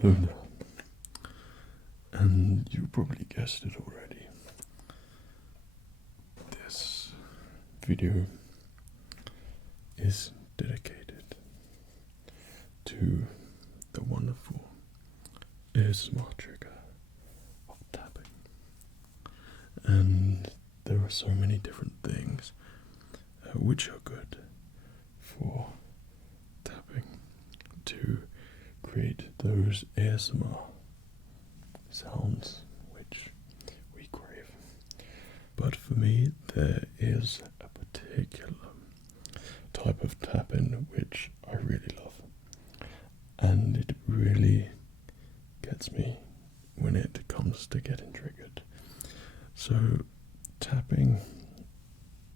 Hello there. And you probably guessed it already. This video is dedicated to the wonderful ASMR trigger of tapping. And there are so many different things which are good for tapping to create those ASMR sounds which we crave. But for me, there is a particular type of tapping which I really love, and it really gets me when it comes to getting triggered. So tapping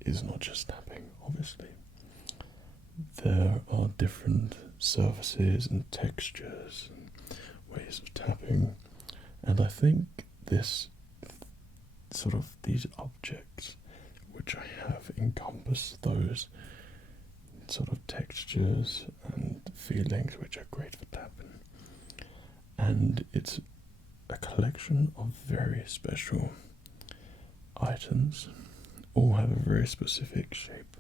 is not just tapping, obviously. There are different surfaces and textures and ways of tapping, and I think these objects which I have encompass those sort of textures and feelings which are great for tapping. And it's a collection of very special items, all have a very specific shape,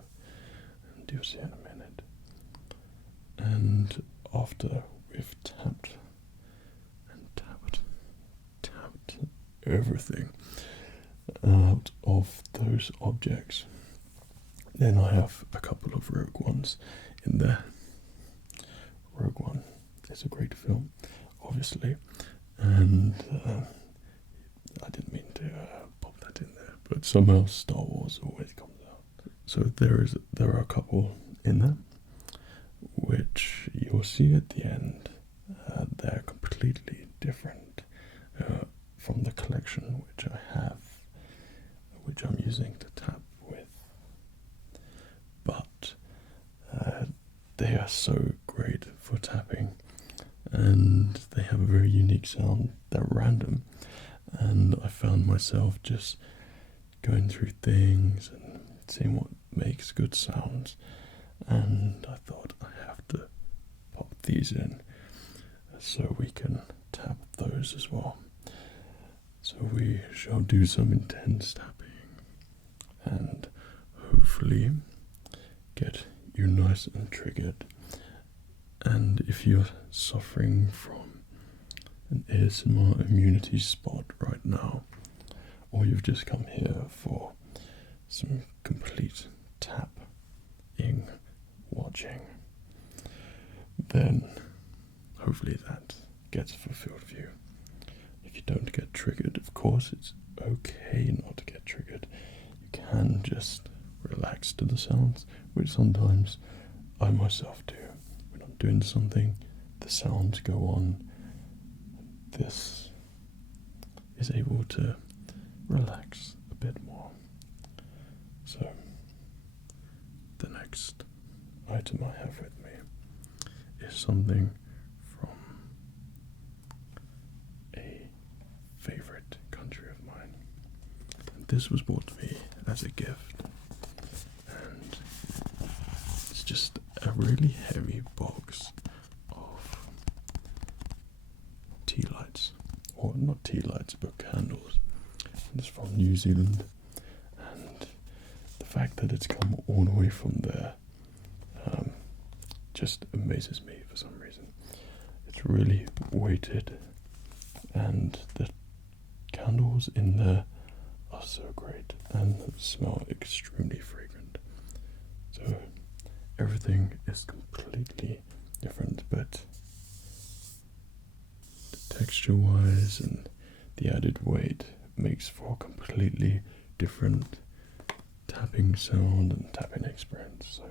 and you'll see in a minute. And after we've tapped everything out of those objects, then I have a couple of Rogue Ones in there. Rogue One is a great film, obviously, and I didn't mean to pop that in there, but somehow Star Wars always comes out. So there are a couple in there which you'll see at the end. They're completely different from the collection which I have, which I'm using to tap with. But they are so great for tapping, and they have a very unique sound. They're random, and I found myself just going through things and seeing what makes good sounds, and I thought I have to pop these in so we can tap those as well. So we shall do some intense tapping and hopefully get you nice and triggered. And if you're suffering from an ASMR immunity spot right now, or you've just come here for some complete tapping watching, then hopefully that gets fulfilled for you. If you don't get triggered, of course, it's okay not to get triggered. You can just relax to the sounds, which sometimes I myself do. When I'm doing something, the sounds go on. This is able to relax a bit more. So, the next item I have with me is something from a favorite country of mine. And this was brought to me as a gift, and it's just a really heavy box of tea lights, or not tea lights, but candles. And it's from New Zealand, and the fact that it's come all the way from there just amazes me for some reason. It's really weighted, and the candles in there are so great and smell extremely fragrant. So everything is completely different, but the texture wise and the added weight makes for a completely different tapping sound and tapping experience. So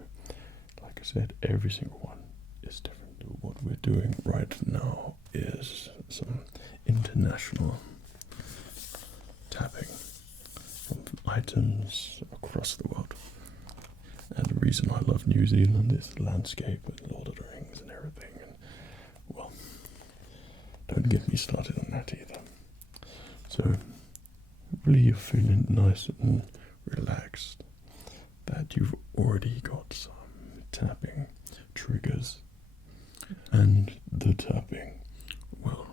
like I said, every single one is different. What we're doing right now is some international tapping from items across the world. And the reason I love New Zealand is the landscape and Lord of the Rings and everything. And well, don't get me started on that either. So hopefully you're feeling nice and relaxed, that you've already got some tapping triggers, and the tapping will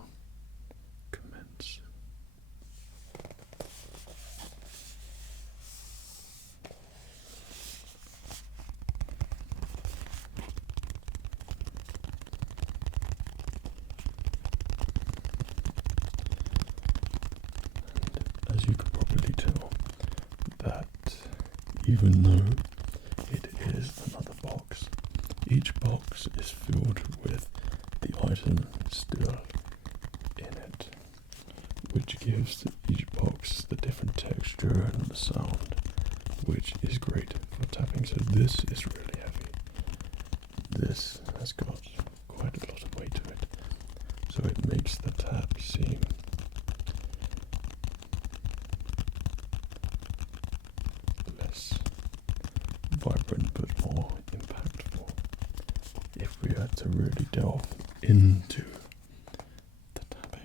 even though it is another box. Each box is filled with the item still in it, which gives each box the different texture and the sound, which is great for tapping. So this is really heavy. This has got quite a lot of weight to it, so it makes the tap seem less vibrant but more impactful if we had to really delve into the tapping.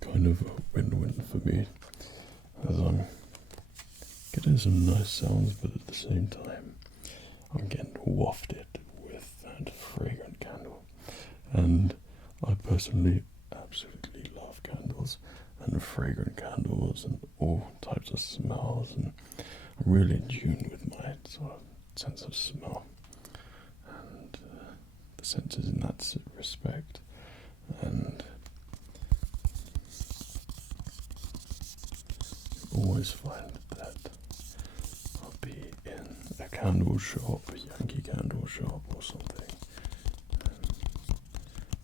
Kind of a win-win for me, as I'm getting some nice sounds, but at the same time I'm getting wafted with that fragrant candle. And I personally absolutely love candles and fragrant candles and all types of smells, and I'm really in tune with my sort of sense of smell and the senses in that respect. And always find that I'll be in a candle shop, a Yankee candle shop or something,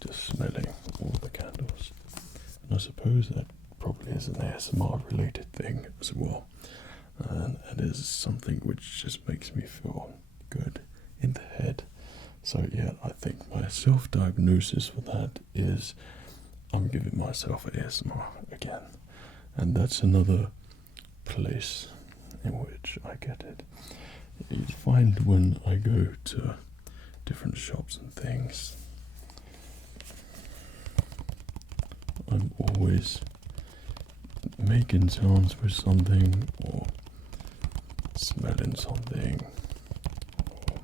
just smelling all the candles. And I suppose that probably is an ASMR related thing as well, and it is something which just makes me feel good in the head. So yeah, I think my self-diagnosis for that is I'm giving myself ASMR again, and that's another place in which I get it. You find when I go to different shops and things, I'm always making sounds with something or smelling something or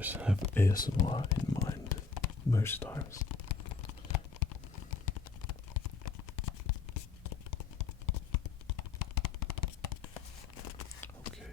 just have ASMR in mind most times. Okay.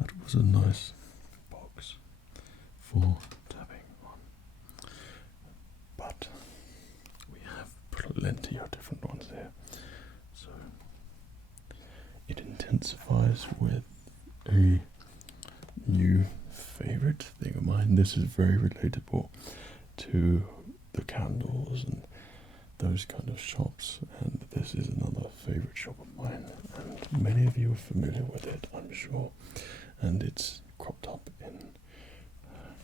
That was a nice box for tapping on, but we have plenty of different ones here. So it intensifies with a new favorite thing of mine. This is very relatable to the candles and those kind of shops, and this is another favorite shop of mine, and many of you are familiar with it, I'm sure, and it's cropped up in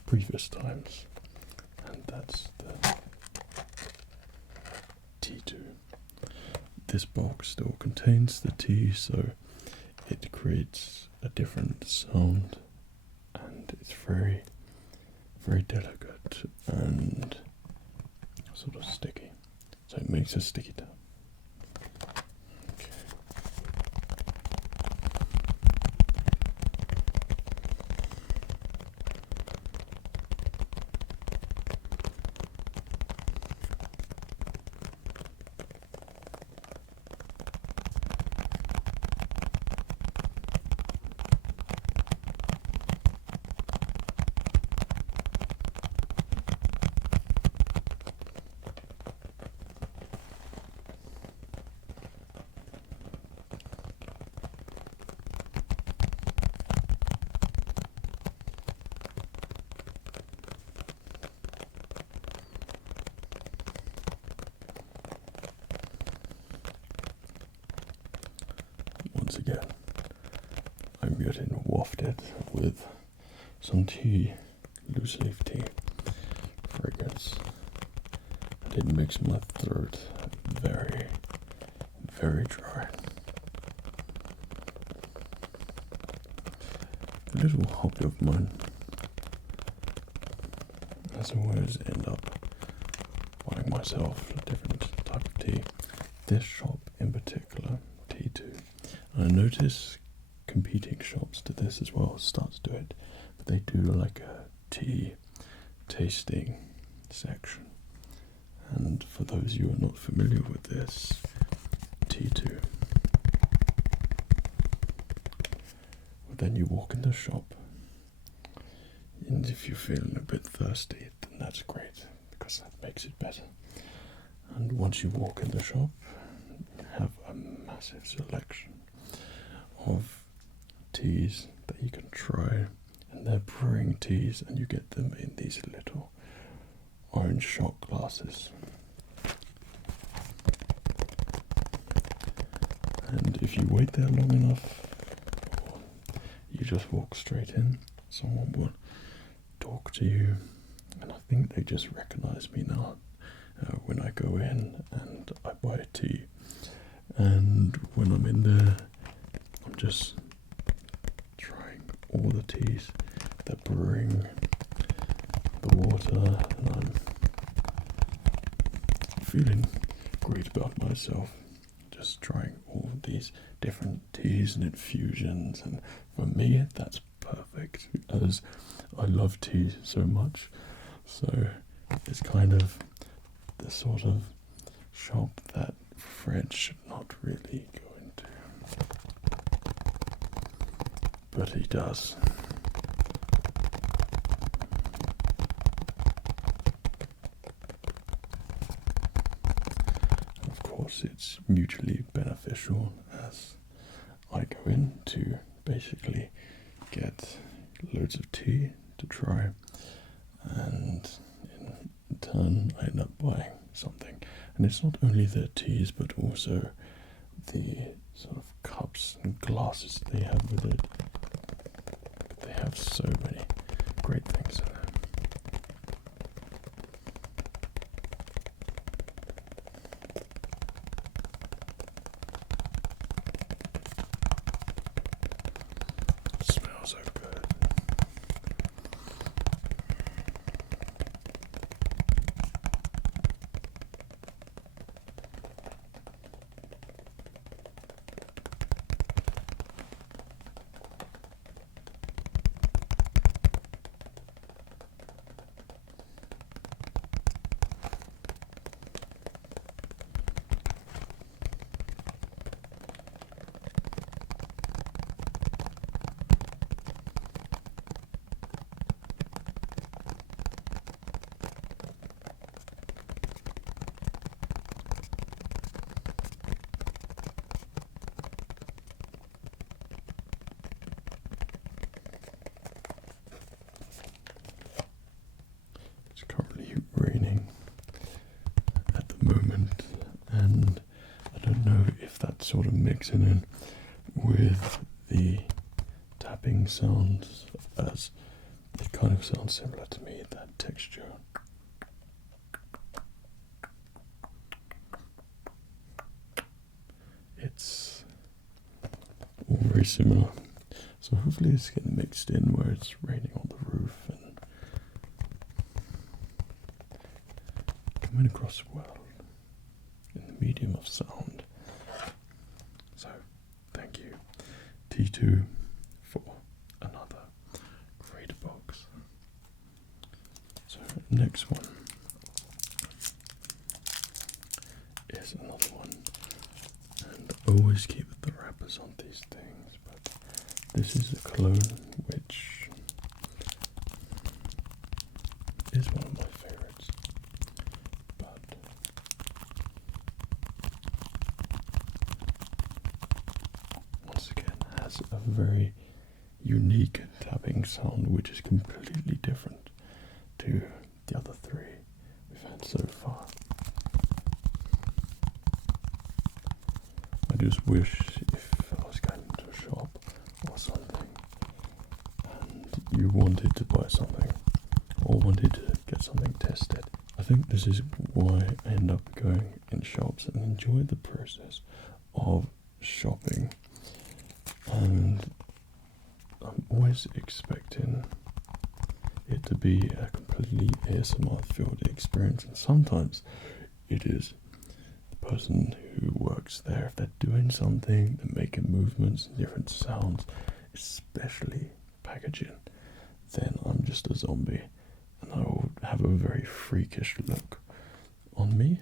previous times, and that's the T2. This box still contains the tea, so it creates a different sound, and it's very, very delicate and sort of sticky. So it makes a sticky tap. Okay. Once again, I'm getting wafted with some tea, loose leaf tea fragrance, and it makes my throat very, very dry. The little hobby of mine, as always, end up buying myself a different type of tea. This shop in particular, T2. I notice competing shops to this as well start to do it, but they do like a tea tasting section. And for those of you who are not familiar with this, T2, well, then you walk in the shop, and if you're feeling a bit thirsty, then that's great, because that makes it better. And once you walk in the shop, you have a massive selection of teas that you can try, and they're brewing teas, and you get them in these little orange shot glasses. And if you wait there long enough, or you just walk straight in, someone will talk to you, and I think they just recognize me now when I go in and I buy a tea. And when I'm in there, I'm just trying all the teas. They're brewing the water, and I'm feeling great about myself. Just trying all these different teas and infusions, and for me, that's perfect, as I love tea so much. So It's kind of the sort of shop that Fred should not really go into. But he does. Of course, it's mutually beneficial as I go in to basically get loads of tea to try, and in turn I end up buying something. And it's not only their teas but also the sort of cups and glasses they have with it. They have so many great things in there. It smells so good. It's currently raining at the moment, and I don't know if that's sort of mixing in with the tapping sounds, as it kind of sounds similar to me, that texture. It's all very similar. So hopefully it's getting mixed in where it's raining on the roof and coming across well in the medium of sound. So thank you T2 for another great box. So next one is another one, and always keep the wrappers on these things, but this is a cologne which is one of my favorites, but once again has a very unique tapping sound which is completely different to the other three we've had so far. I just wish if I was going into a shop or something and you wanted to buy something or wanted to get something tested, I think this is why I end up going in shops and enjoy the process of shopping. And I'm always expecting it to be a completely ASMR filled experience, and sometimes it is. The person who works there, if they're doing something, they're making movements and different sounds, especially packaging, then I'm just a zombie and I will have a very freakish look on me,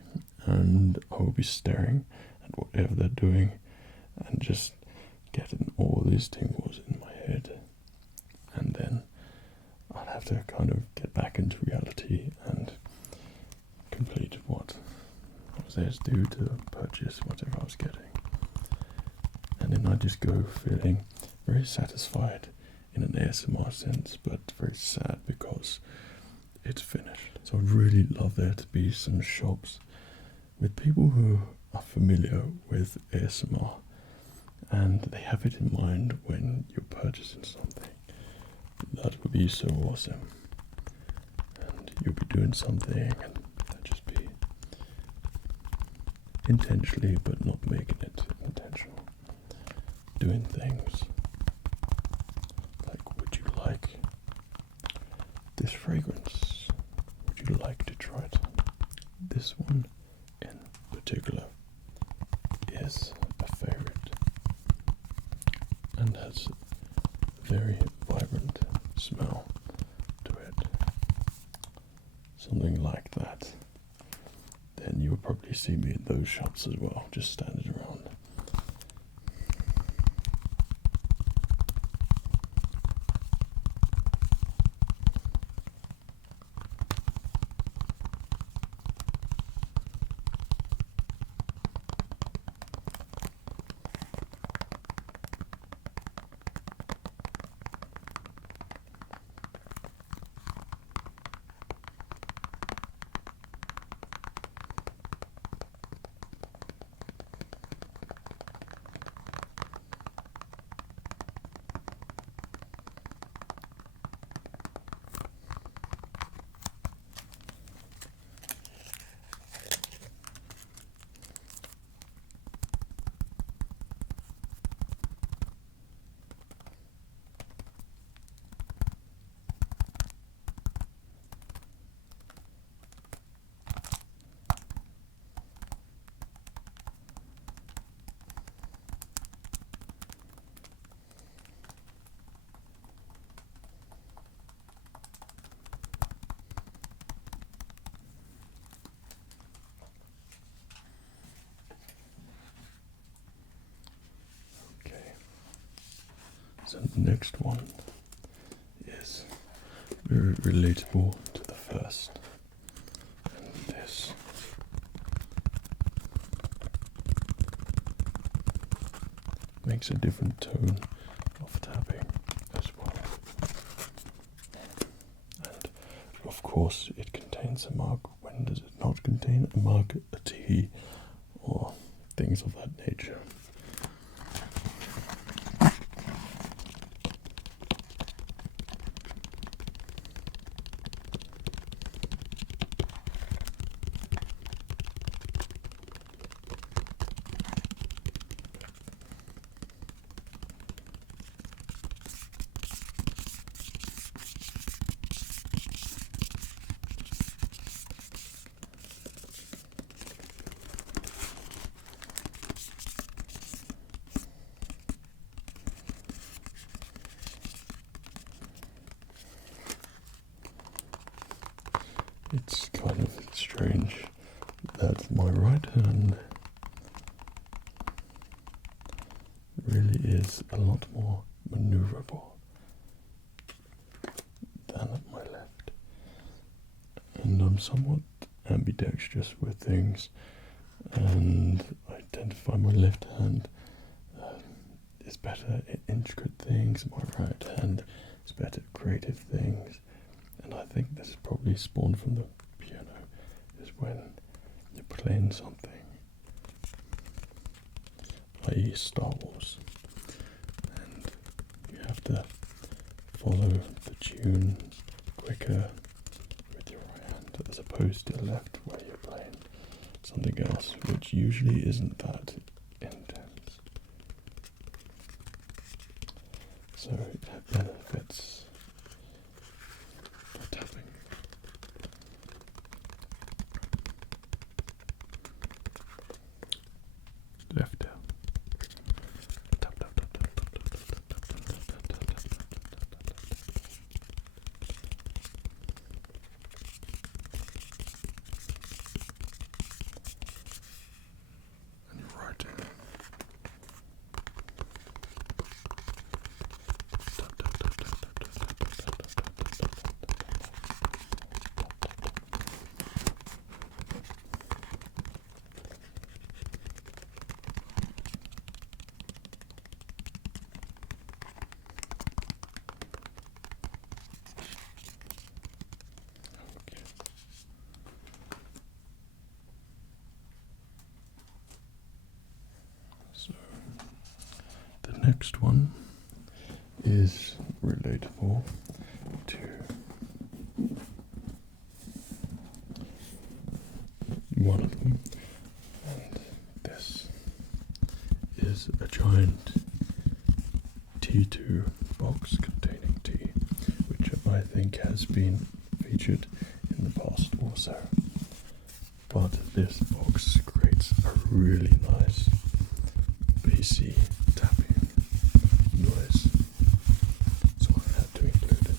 and I will be staring at whatever they're doing and just getting all these tingles in my head, and then I'll have to kind of get back into reality and complete what I was there to do, to purchase whatever I was getting. And then I just go feeling very satisfied in an ASMR sense, but very sad because it's finished. So I'd really love there to be some shops with people who are familiar with ASMR and they have it in mind when you're purchasing something. That would be so awesome. And you'll be doing something and that'd just be intentionally but not making it intentional. Doing things like, would you like this fragrance? Would you like to try it? This one in particular is a favorite and has a very vibrant smell to it. So something like that, then you will probably see me in those shops as well, just standing around. So the next one is very relatable to the first, and this makes a different tone of tapping as well. And of course it contains a mug. When does it not contain a mug, a tea, or things of that nature? It's kind of strange that my right hand really is a lot more maneuverable than my left. And I'm somewhat ambidextrous with things, and I tend to find my left hand is better at intricate things, my right hand is better at creative things. And I think this is probably spawned from the piano, is when you're playing something, i.e. Star Wars, and you have to follow the tune quicker with your right hand as opposed to the left where you're playing something else which usually isn't that intense. So it benefits for tapping. Left down. Tap tap tap tap tap tap tap tap tap tap tap tap tap. And you're right in. So the next one is relatable to one of them, and this is a giant T2 box containing tea, which I think has been featured in the past also. But this box creates a really nice bassy tapping noise, so I had to include it.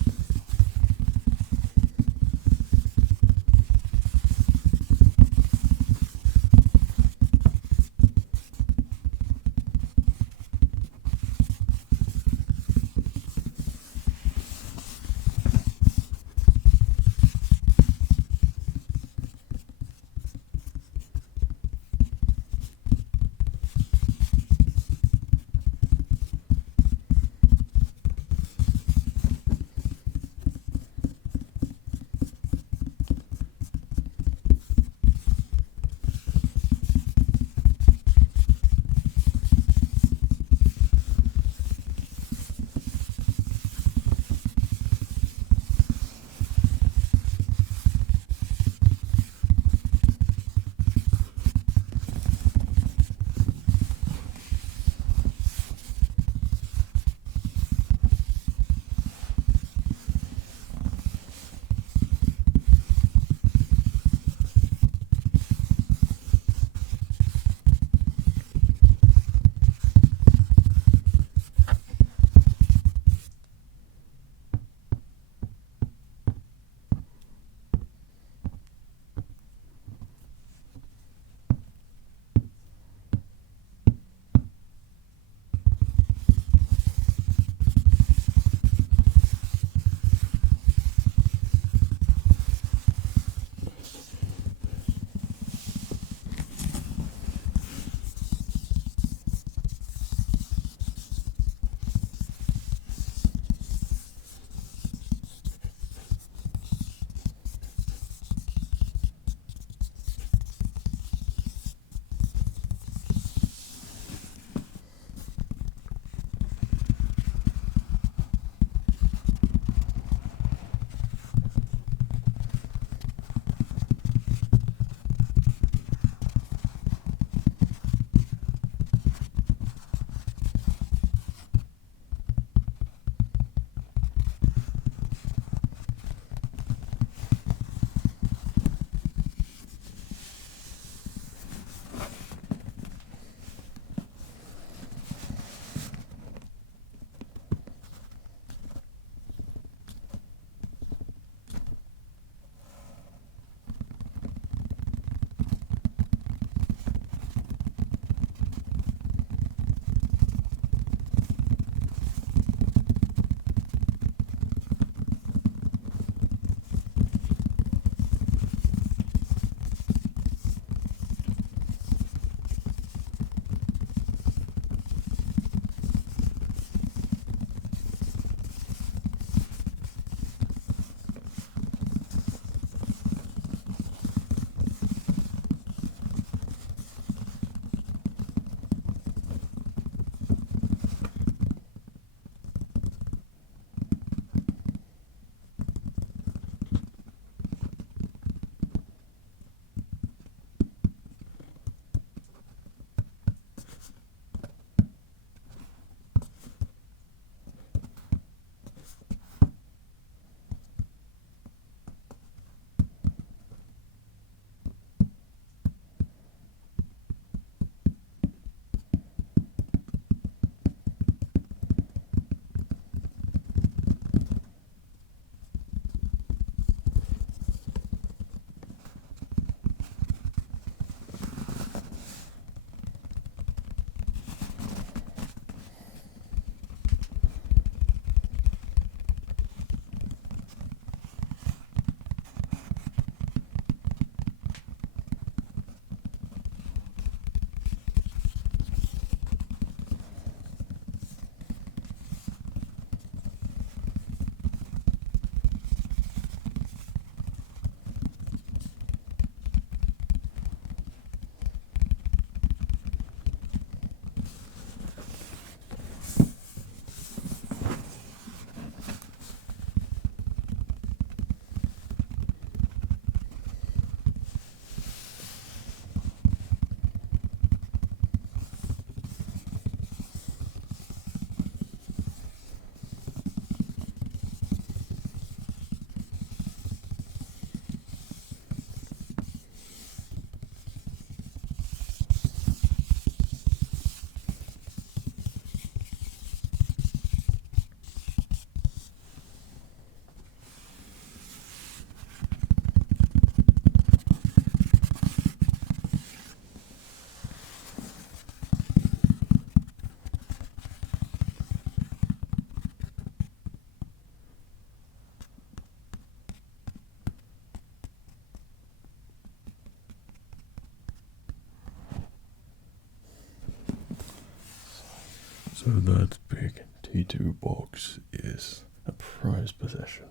So that big T2 box is a prized possession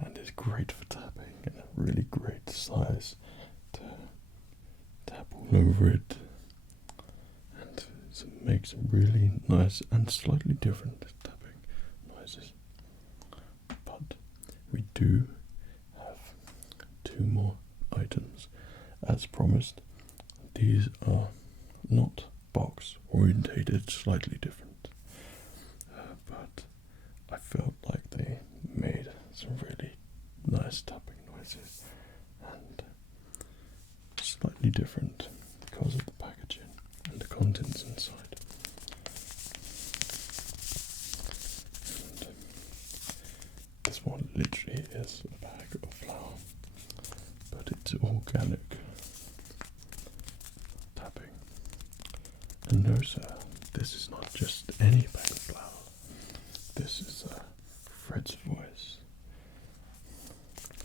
and is great for tapping and a really great size to tap all over it and make some really nice and slightly different tapping noises. But we do have two more items as promised. These are not box orientated, slightly different, but I felt like they made some really nice tapping noises and slightly different because of the packaging and the contents inside. And this one literally is a bag of flour, but it's organic tapping. And no sir, this is not just any bag of flour. This is a FredsVoice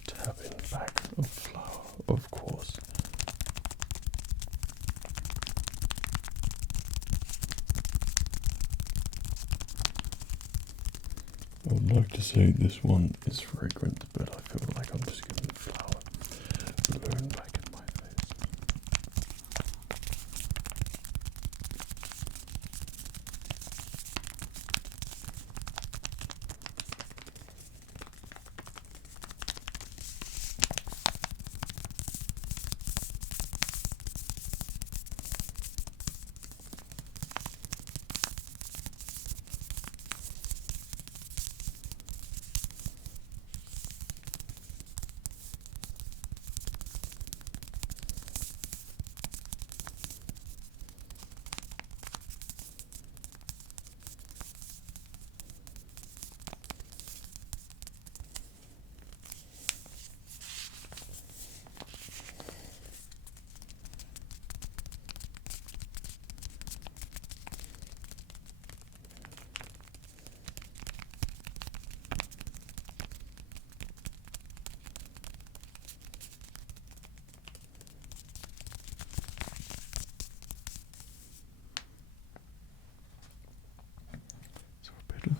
tapping bag of flour, of course. I would like to say this one is fragrant, but I feel like I'm just getting the flour blown back in my face.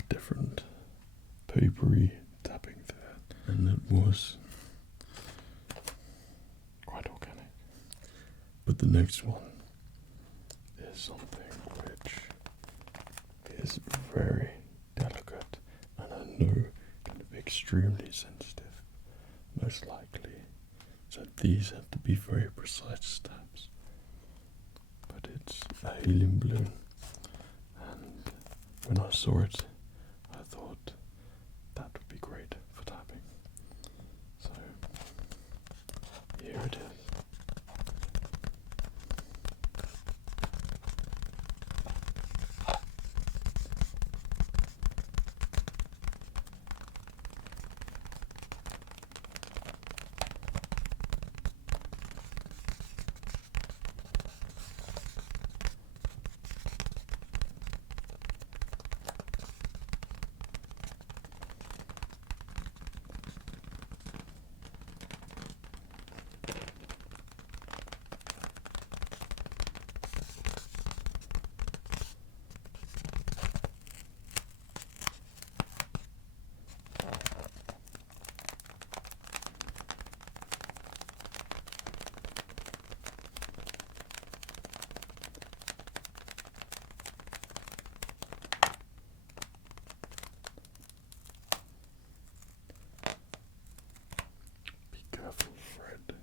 Different papery tapping there, and it was quite organic. But the next one is something which is very delicate and I know going to be extremely sensitive, most likely. So these have to be very precise taps. But it's a helium balloon, and when I saw it, I thought that would be great for tapping. So here it is. Fred.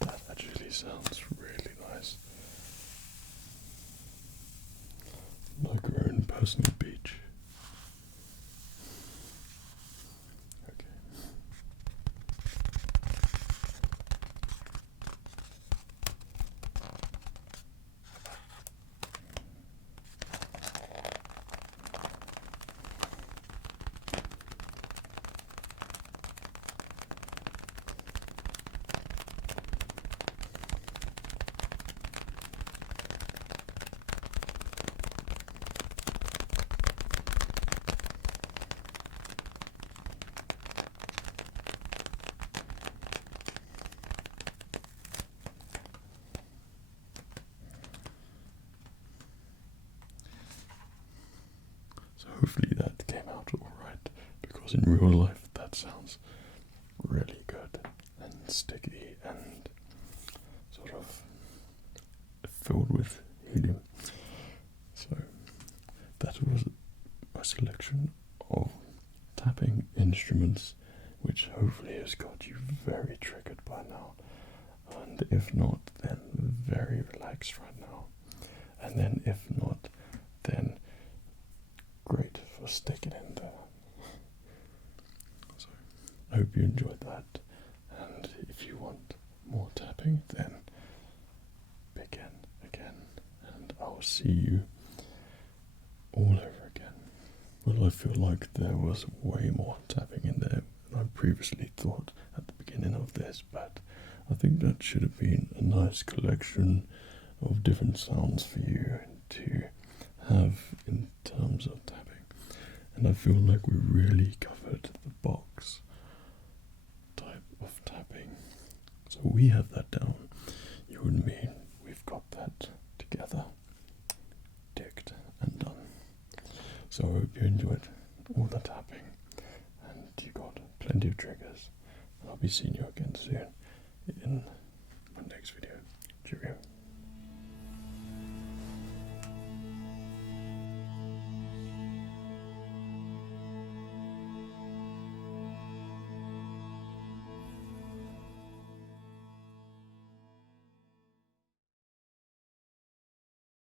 That actually sounds really nice. Like our own personal beach. Okay. Because in real life, that sounds really good and sticky and sort of filled with helium. So that was a selection of tapping instruments, which hopefully has got you very triggered by now. And if not, then very relaxed right now. And then if not, then great for sticking in there. So I hope you enjoyed that. And if you want more tapping, then begin again. And I'll see you all over again. Well, I feel like there was way more tapping in there than I previously thought at the beginning of this, but I think that should have been a nice collection of different sounds for you to have in terms of tapping. And I feel like we really covered the box type of tapping. So we have that down. You and me, we've got that together, ticked and done. So I hope you enjoyed all the tapping and you got plenty of triggers. I'll be seeing you again soon in